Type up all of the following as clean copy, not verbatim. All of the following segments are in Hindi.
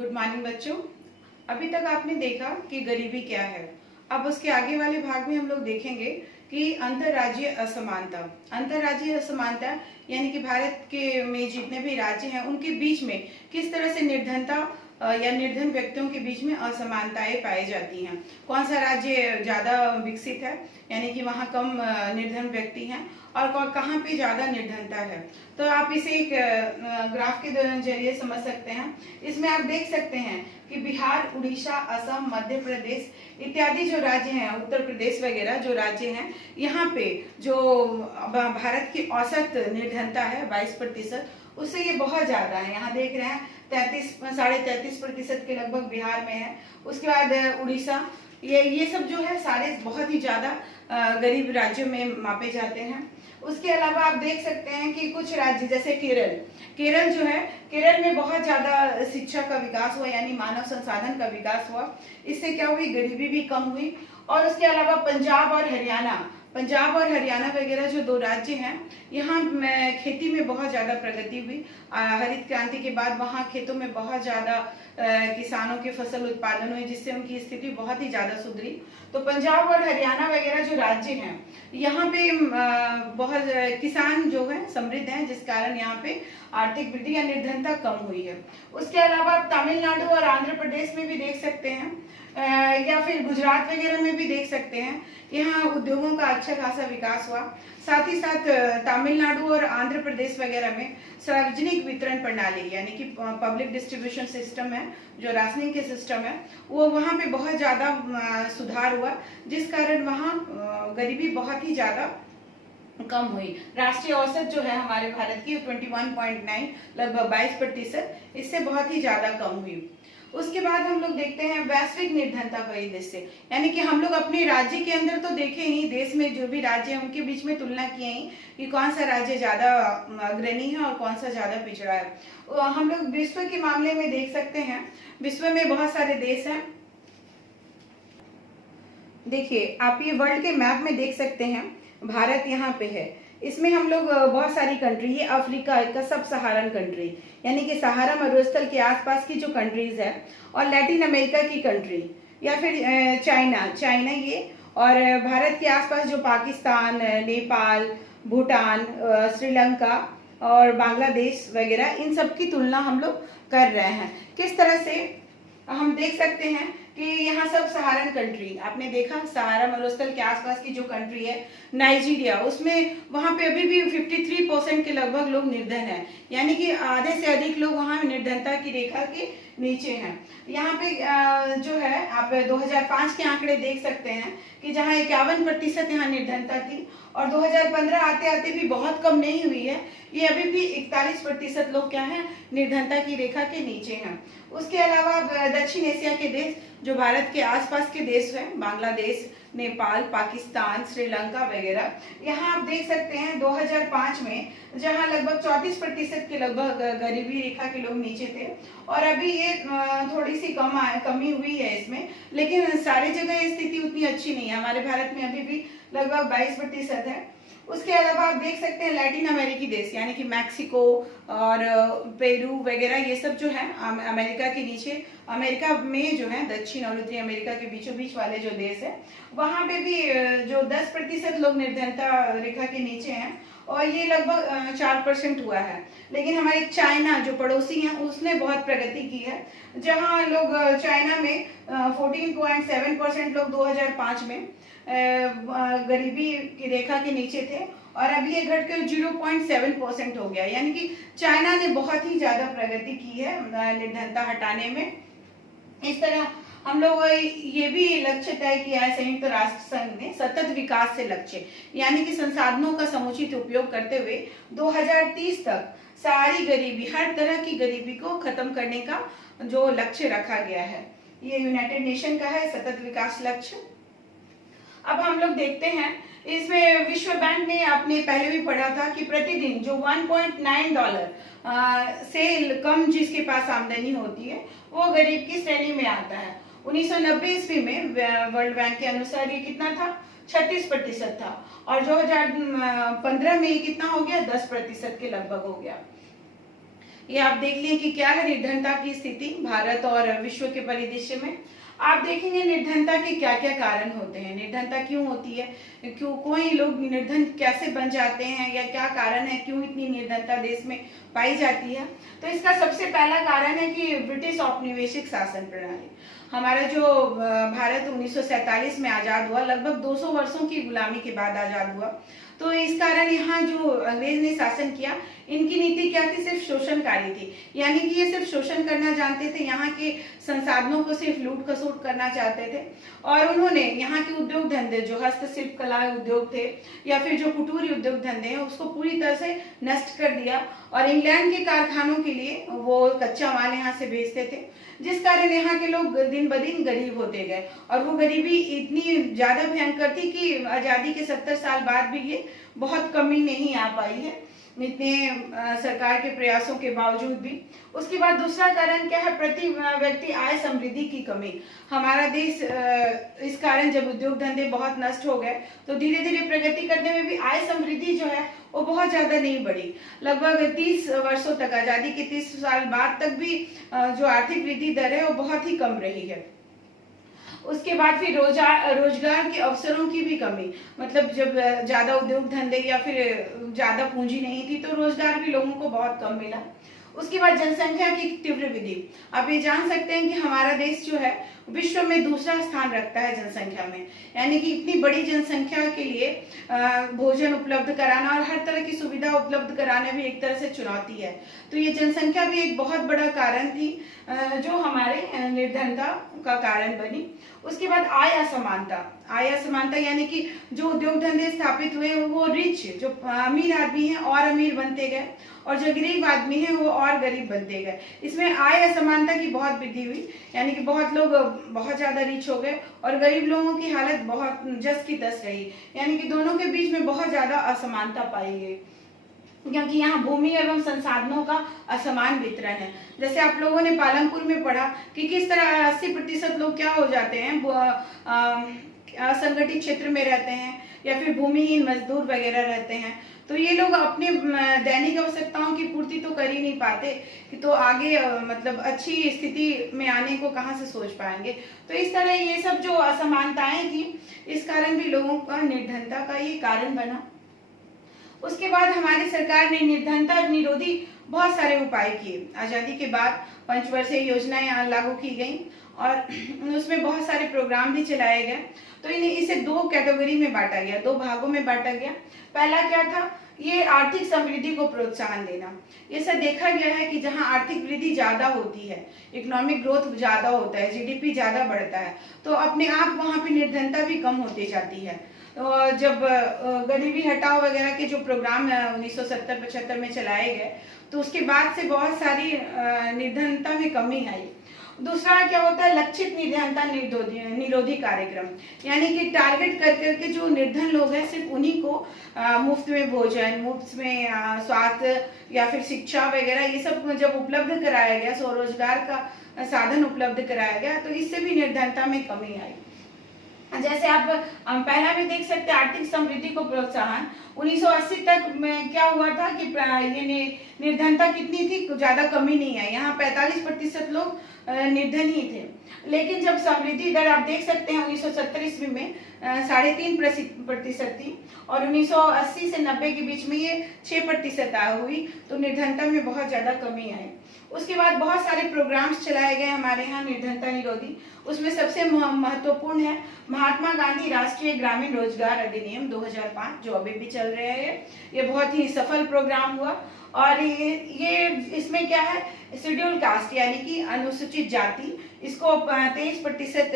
गुड मॉर्निंग बच्चों। अभी तक आपने देखा कि गरीबी क्या है। अब उसके आगे वाले भाग में हम लोग देखेंगे कि अंतर्राज्यीय असमानता। अंतर्राज्यीय असमानता यानी कि भारत के में जितने भी राज्य हैं उनके बीच में किस तरह से निर्धनता या निर्धन व्यक्तियों के बीच में असमानताएं पाई जाती हैं। कौन सा राज्य ज्यादा विकसित है यानी कि वहाँ कम निर्धन व्यक्ति हैं और कहाँ पे ज्यादा निर्धनता है। तो आप इसे एक ग्राफ के जरिए समझ सकते हैं। इसमें आप देख सकते हैं कि बिहार, उड़ीसा, असम, मध्य प्रदेश इत्यादि जो राज्य हैं, उत्तर प्रदेश वगैरह जो राज्य हैं, यहाँ पे जो भारत की औसत निर्धनता है 22%, उससे ये बहुत ज्यादा है। यहाँ देख रहे हैं 33.5% के लगभग बिहार में है। उसके बाद उड़ीसा, ये सब जो है सारे बहुत ही ज्यादा गरीब राज्यों में मापे जाते हैं। उसके अलावा आप देख सकते हैं कि कुछ राज्य जैसे केरल जो है, केरल में बहुत ज्यादा शिक्षा का विकास हुआ यानी मानव संसाधन का विकास हुआ। इससे क्या हुई, गरीबी भी कम हुई। और उसके अलावा पंजाब और हरियाणा वगैरह जो दो राज्य हैं, यहाँ खेती में बहुत ज्यादा प्रगति हुई। हरित क्रांति के बाद वहाँ खेतों में बहुत ज्यादा किसानों के फसल उत्पादन हुए, जिससे उनकी स्थिति बहुत ही ज्यादा सुधरी। तो पंजाब और हरियाणा वगैरह जो राज्य हैं, यहाँ पे बहुत किसान जो है समृद्ध हैं, जिस कारण यहाँ पे आर्थिक वृद्धि या निर्धनता कम हुई है। उसके अलावा आप तमिलनाडु और आंध्र प्रदेश में भी देख सकते हैं, या फिर गुजरात वगैरह में भी देख सकते हैं, यहाँ उद्योगों का अच्छा खासा विकास हुआ। साथ ही साथ तमिलनाडु और आंध्र प्रदेश वगैरह में सार्वजनिक वितरण प्रणाली यानी कि पब्लिक डिस्ट्रीब्यूशन सिस्टम है, जो राशनिंग के सिस्टम है, वो वहाँ पे बहुत ज्यादा सुधार हुआ, जिस कारण वहाँ गरीबी बहुत ही ज्यादा कम हुई। राष्ट्रीय औसत जो है हमारे भारत की 21.9 लगभग 22%, इससे बहुत ही ज्यादा कम हुई। उसके बाद हम लोग देखते हैं वैश्विक निर्धनता परिदृश्य, यानी कि हम लोग अपने राज्य के अंदर तो देखे ही, देश में जो भी राज्य हैं उनके बीच में तुलना किए ही कि कौन सा राज्य ज्यादा अग्रणी है और कौन सा ज्यादा पिछड़ा है। हम लोग विश्व के मामले में देख सकते हैं, विश्व में बहुत सारे देश हैं। देखिए आप ये वर्ल्ड के मैप में देख सकते हैं, भारत यहाँ पे है। इसमें हम लोग बहुत सारी कंट्री, ये अफ्रीका का सब सहारन कंट्री यानी कि सहारा मरुस्थल के आसपास की जो कंट्रीज है, और लैटिन अमेरिका की कंट्री, या फिर चाइना ये, और भारत के आसपास जो पाकिस्तान, नेपाल, भूटान, श्रीलंका और बांग्लादेश वगैरह, इन सब की तुलना हम लोग कर रहे हैं। किस तरह से हम देख सकते हैं कि यहाँ सब सहारन कंट्री, आपने देखा सहारा मरुस्थल के आसपास की जो कंट्री है नाइजीरिया, उसमें वहाँ पे अभी भी 53% के लगभग लोग निर्धन हैं, यानी कि आधे से अधिक लोग वहाँ निर्धनता की रेखा के नीचे हैं। यहाँ पे जो है आप 2005 के आंकड़े देख सकते हैं कि जहाँ 51% यहाँ निर्धनता थी, और 2015 आते आते भी बहुत कम नहीं हुई है, ये अभी भी 41% लोग क्या है, निर्धनता की रेखा के नीचे हैं। उसके अलावा दक्षिण एशिया के देश जो भारत के आसपास के देश हैं, बांग्लादेश, नेपाल, पाकिस्तान, श्रीलंका वगैरह, यहाँ आप देख सकते हैं 2005 में जहाँ लगभग 34% के लगभग गरीबी रेखा के लोग नीचे थे, और अभी ये थोड़ी सी कमी हुई है इसमें, लेकिन सारी जगह स्थिति उतनी अच्छी नहीं है। हमारे भारत में अभी भी लगभग 22% है। उसके अलावा आप देख सकते हैं लैटिन अमेरिकी देश यानी कि मैक्सिको और पेरू वगैरह, ये सब जो है अमेरिका के नीचे, अमेरिका में जो है दक्षिण और उत्तरी अमेरिका के बीचों बीच वाले जो देश है, वहाँ पे भी जो 10% लोग निर्धनता रेखा के नीचे हैं, और ये लगभग 4% हुआ है। लेकिन हमारे चाइना जो पड़ोसी हैं, उसने बहुत प्रगति की है, जहाँ लोग चाइना में 14.7% लोग 2005 में गरीबी की रेखा के नीचे थे, और अभी ये घटकर 0.7% हो गया, यानी कि चाइना ने बहुत ही ज्यादा प्रगति की है निर्धनता हटाने में। इस तरह हम लोग ये भी लक्ष्य तय किया है संयुक्त राष्ट्र संघ ने, सतत विकास से लक्ष्य, यानी कि संसाधनों का समुचित उपयोग करते हुए 2030 तक सारी गरीबी, हर तरह की गरीबी को खत्म करने का जो लक्ष्य रखा गया है, ये यूनाइटेड नेशन का है सतत विकास लक्ष्य। अब हम लोग देखते हैं, इसमें विश्व बैंक ने, आपने पहले भी पढ़ा था कि प्रतिदिन जो $1.9 से कम जिसके पास आमदनी होती है, वो गरीब की श्रेणी में आता है। 1990 ईस्वी में वर्ल्ड बैंक के अनुसार ये कितना था, 36% था, और 2015 में ये कितना हो गया, 10% के लगभग हो गया। ये आप देख लें कि क्या है निर्धनता की स्थिति भारत और विश्व के परिदृश्य में। आप देखेंगे निर्धनता के क्या क्या कारण होते हैं, निर्धनता क्यों होती है, क्यों कोई लोग निर्धन कैसे बन जाते हैं, या क्या कारण है, क्यों इतनी निर्धनता देश में पाई जाती है। तो इसका सबसे पहला कारण है कि ब्रिटिश औपनिवेशिक शासन प्रणाली। हमारा जो भारत 1947 में आजाद हुआ, लगभग 200 वर्षों की गुलामी के बाद आजाद हुआ। तो इस कारण यहाँ जो अंग्रेज ने शासन किया, इनकी नीति क्या थी, सिर्फ शोषणकारी थी। यानी कि ये सिर्फ शोषण करना जानते थे, यहाँ के संसाधनों को सिर्फ लूट खसोट करना चाहते थे। और उन्होंने यहाँ के उद्योग धंधे, जो हस्तशिल्प कला उद्योग थे या फिर जो कुटीर उद्योग धंधे हैं, उसको पूरी तरह से नष्ट कर दिया। और इंग्लैंड के कारखानों के लिए वो कच्चा माल यहाँ से भेजते थे, जिस कारण यहाँ के लोग दिन ब दिन गरीब होते गए। और वो गरीबी इतनी ज्यादा भयंकर थी कि आजादी के 70 साल बाद भी ये बहुत कमी नहीं आ पाई है, इतने सरकार के प्रयासों के बावजूद भी। उसके बाद दूसरा कारण क्या है, प्रति व्यक्ति आय समृद्धि की कमी। हमारा देश इस कारण जब उद्योग धंधे बहुत नष्ट हो गए, तो धीरे धीरे प्रगति करने में भी आय समृद्धि जो है वो बहुत ज्यादा नहीं बढ़ी। लगभग 30 वर्षों तक, आजादी के 30 साल बाद तक भी जो आर्थिक वृद्धि दर है वो बहुत ही कम रही है। उसके बाद फिर रोजगार के अवसरों की भी कमी, मतलब जब ज्यादा उद्योग धंधे या फिर ज्यादा पूंजी नहीं थी, तो रोजगार भी लोगों को बहुत कम मिला। उसके बाद जनसंख्या की तीव्र वृद्धि। आप ये जान सकते हैं कि हमारा देश जो है विश्व में दूसरा स्थान रखता है जनसंख्या में। यानी कि इतनी बड़ी जनसंख्या के लिए भोजन उपलब्ध कराना और हर तरह की सुविधा उपलब्ध कराना भी एक तरह से चुनौती है। तो ये जनसंख्या भी एक बहुत बड़ा कारण थी जो हमारे निर्धनता का कारण बनी। उसके बाद आय असमानता। आय असमानता यानी कि जो उद्योग धंधे स्थापित हुए वो रिच, जो अमीर आदमी हैं और अमीर बनते गए, और जो गरीब आदमी हैं वो और गरीब बनते गए। इसमें आय असमानता की बहुत वृद्धि हुई, यानी कि बहुत लोग बहुत ज्यादा रिच हो गए और गरीब लोगों की हालत बहुत जस की तस रही। यानी कि दोनों के बीच में बहुत ज्यादा असमानता पाई गई, क्योंकि यहाँ भूमि एवं संसाधनों का असमान वितरण है। जैसे आप लोगों ने पालमपुर में पढ़ा कि किस तरह 80% लोग क्या हो जाते हैं, असंगठित क्षेत्र में रहते हैं या फिर भूमिहीन मजदूर वगैरह रहते हैं। तो ये लोग अपने दैनिक आवश्यकताओं की पूर्ति तो कर ही नहीं पाते, कि तो आगे मतलब अच्छी स्थिति में आने को कहाँ से सोच पाएंगे। तो इस तरह ये सब जो असमानताएं थी, इस कारण भी लोगों का निर्धनता का ये कारण बना। उसके बाद हमारी सरकार ने निर्धनता निरोधी बहुत सारे उपाय किए। आजादी के बाद पंचवर्षीय योजनाएं लागू की गई और उसमें बहुत सारे प्रोग्राम भी चलाए गए। तो इसे 2 कैटेगरी में बांटा गया, 2 भागों में बांटा गया। पहला क्या था, ये आर्थिक समृद्धि को प्रोत्साहन देना। ये सब देखा गया है कि जहां आर्थिक वृद्धि ज्यादा होती है, इकोनॉमिक ग्रोथ ज्यादा होता है, जीडीपी ज्यादा बढ़ता है, तो अपने आप वहां पे निर्धनता भी कम होती जाती है। तो जब गरीबी हटाओ वगैरह के जो प्रोग्राम 1970-75 में चलाए गए, तो उसके बाद से बहुत सारी निर्धनता में कमी आई। दूसरा क्या होता है, लक्षित निर्धनता निरोधी कार्यक्रम। यानी कि टारगेट कर करके जो निर्धन लोग हैं, सिर्फ उन्हीं को मुफ्त में भोजन, मुफ्त में स्वास्थ्य या फिर शिक्षा वगैरह ये सब जब उपलब्ध कराया गया, स्वरोजगार का साधन उपलब्ध कराया गया, तो इससे भी निर्धनता में कमी आई। जैसे आप पहला भी देख सकते हैं, आर्थिक समृद्धि को प्रोत्साहन। 1980 तक में क्या हुआ था कि ये निर्धनता कितनी थी, ज्यादा कमी नहीं है, यहाँ 45% लोग निर्धन ही थे। लेकिन जब समृद्धि दर आप देख सकते हैं 1970 ईस्वी में 3.5% थी और 1980 से 90 के बीच में ये 6% हुई, तो निर्धनता में बहुत ज्यादा कमी आई। उसके बाद बहुत सारे प्रोग्राम्स चलाए गए हमारे यहाँ निर्धनता निरोधी। उसमें सबसे महत्वपूर्ण है महात्मा गांधी राष्ट्रीय ग्रामीण रोजगार अधिनियम 2005, जो अभी भी चल रहे हैं। ये बहुत ही सफल प्रोग्राम हुआ और ये इसमें क्या है, शेड्यूल कास्ट यानी कि अनुसूचित जाति, इसको 23%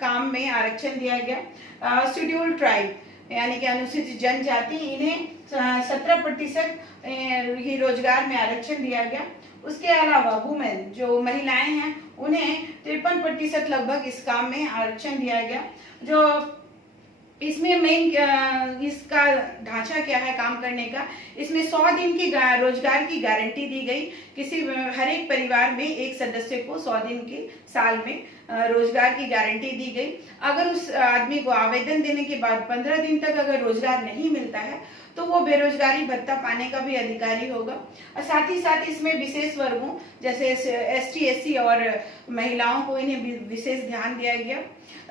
काम में आरक्षण दिया गया। शेड्यूल ट्राइब यानी कि अनुसूचित जनजाति, इन्हें 17% ही रोजगार में आरक्षण दिया गया। उसके अलावा वुमेन, जो महिलाएं हैं, उन्हें 53% लगभग इस काम में आरक्षण दिया गया। जो इसमें मेन इसका ढांचा क्या है काम करने का, इसमें 100 दिन की रोजगार की गारंटी दी गई। हर एक परिवार में एक सदस्य को 100 दिन के साल में रोजगार की गारंटी दी गई। अगर उस आदमी को आवेदन देने के बाद 15 दिन तक अगर रोजगार नहीं मिलता है, तो वो बेरोजगारी भत्ता पाने का भी अधिकारी होगा। और साथ ही साथ इसमें विशेष वर्गों जैसे ST SC और महिलाओं को इन्हें विशेष ध्यान दिया गया।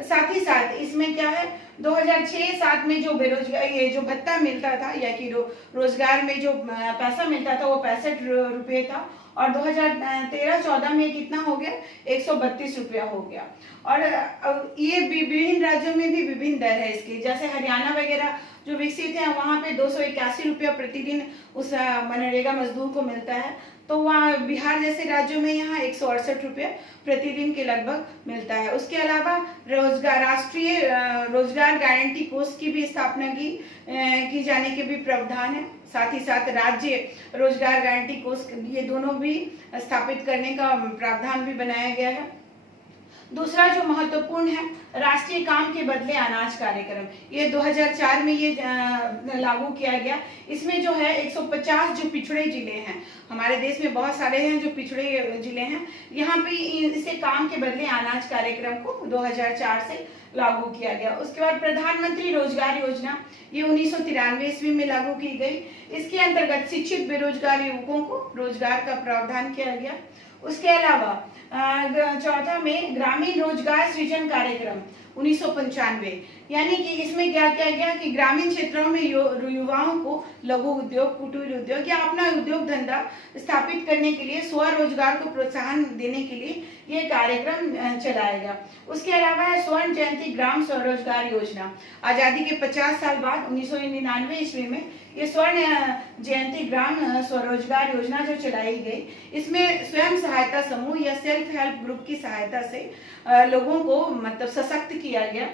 साथ ही साथ इसमें क्या है, 2006-7 में जो बेरोजगार ये जो भत्ता मिलता था या कि रोजगार में जो पैसा मिलता था वो 65 रुपये था, और 2013-14 में कितना हो गया, 132 रुपया हो गया। और ये विभिन्न राज्यों में भी विभिन्न दर है इसकी, जैसे हरियाणा वगैरह जो विकसित है वहाँ पे 281 रुपया प्रतिदिन उस मनरेगा मजदूर को मिलता है। तो वहाँ बिहार जैसे राज्यों में यहाँ 168 रुपया प्रतिदिन के लगभग मिलता है। उसके अलावा राष्ट्रीय रोजगार गारंटी कोष की भी स्थापना की जाने के भी प्रावधान है। साथ ही साथ राज्य रोजगार गारंटी कोष, ये दोनों भी स्थापित करने का प्रावधान भी बनाया गया है। दूसरा जो महत्वपूर्ण है, राष्ट्रीय काम के बदले अनाज कार्यक्रम, ये 2004 में ये लागू किया गया। इसमें जो है 150 जो पिछड़े जिले हैं, हमारे देश में बहुत सारे हैं जो पिछड़े जिले हैं, यहाँ पे इसे काम के बदले अनाज कार्यक्रम को 2004 से लागू किया गया। उसके बाद प्रधानमंत्री रोजगार योजना, ये 1993 ईस्वी में लागू की गई। इसके अंतर्गत शिक्षित बेरोजगार युवकों को रोजगार का प्रावधान किया गया। उसके अलावा चौथा में ग्रामीण रोजगार सृजन कार्यक्रम 1995, यानी कि इसमें क्या किया गया कि ग्रामीण क्षेत्रों में युवाओं को लघु उद्योग, कुटीर उद्योग या अपना उद्योग धंधा स्थापित करने के लिए स्वरोजगार को प्रोत्साहन देने के लिए ये कार्यक्रम चलाएगा। उसके अलावा है स्वर्ण जयंती ग्राम स्वरोजगार योजना, आजादी के 50 साल बाद 1999 ईस्वी में ये स्वर्ण जयंती ग्राम स्वरोजगार योजना जो चलाई गई, इसमें स्वयं सहायता समूह या सेल्फ हेल्प ग्रुप की सहायता से लोगों को मतलब सशक्त किया गया।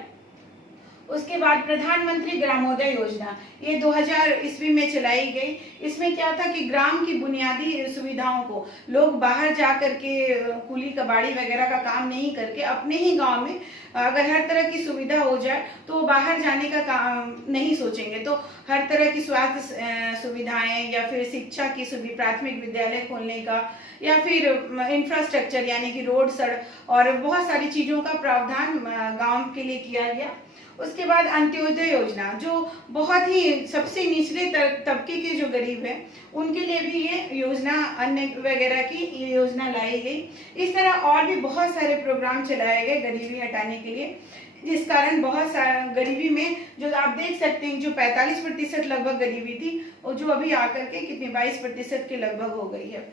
उसके बाद प्रधानमंत्री ग्रामोदय योजना, ये 2000 ईस्वी में चलाई गई। इसमें क्या था कि ग्राम की बुनियादी सुविधाओं को लोग बाहर जा करके कुली कबाड़ी वगैरह का काम नहीं करके अपने ही गांव में अगर हर तरह की सुविधा हो जाए तो बाहर जाने का काम नहीं सोचेंगे। तो हर तरह की स्वास्थ्य सुविधाएं या फिर शिक्षा की सुविधा, प्राथमिक विद्यालय खोलने का या फिर इंफ्रास्ट्रक्चर यानी कि रोड, सड़क और बहुत सारी चीज़ों का प्रावधान गांव के लिए किया गया। उसके बाद अंत्योदय योजना, जो बहुत ही सबसे निचले तबके के जो गरीब हैं उनके लिए भी ये योजना, अन्न वगैरह की ये योजना लाई गई। इस तरह और भी बहुत सारे प्रोग्राम चलाए गए गरीबी हटाने के लिए, जिस कारण बहुत सारा गरीबी में जो आप देख सकते हैं जो 45% लगभग गरीबी थी और जो अभी आकर के कितनी 22% के लगभग हो गई है।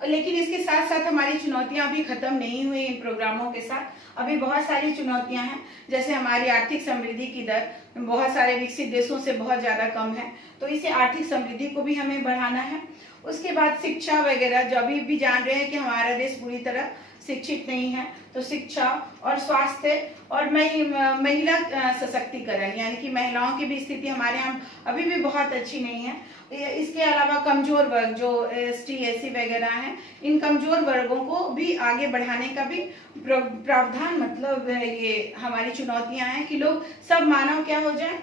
लेकिन इसके साथ साथ हमारी चुनौतियां अभी खत्म नहीं हुई इन प्रोग्रामों के साथ, अभी बहुत सारी चुनौतियां हैं। जैसे हमारी आर्थिक समृद्धि की दर बहुत सारे विकसित देशों से बहुत ज़्यादा कम है, तो इसे आर्थिक समृद्धि को भी हमें बढ़ाना है। उसके बाद शिक्षा वगैरह, जो अभी भी जान रहे हैं कि हमारा देश पूरी तरह शिक्षित नहीं है, तो शिक्षा और स्वास्थ्य और महिला सशक्तिकरण, यानी कि महिलाओं की भी स्थिति हमारे यहाँ अभी भी बहुत अच्छी नहीं है। इसके अलावा कमजोर वर्ग जो ST SC वगैरह हैं, इन कमजोर वर्गों को भी आगे बढ़ाने का भी प्रावधान, मतलब ये हमारी चुनौतियां हैं कि लोग सब मानव क्या हो जाए,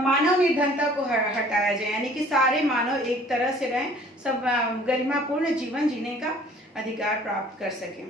मानव निर्धनता को हटाया जाए, यानी कि सारे मानव एक तरह से रहें, सब गरिमापूर्ण जीवन जीने का अधिकार प्राप्त कर सकें।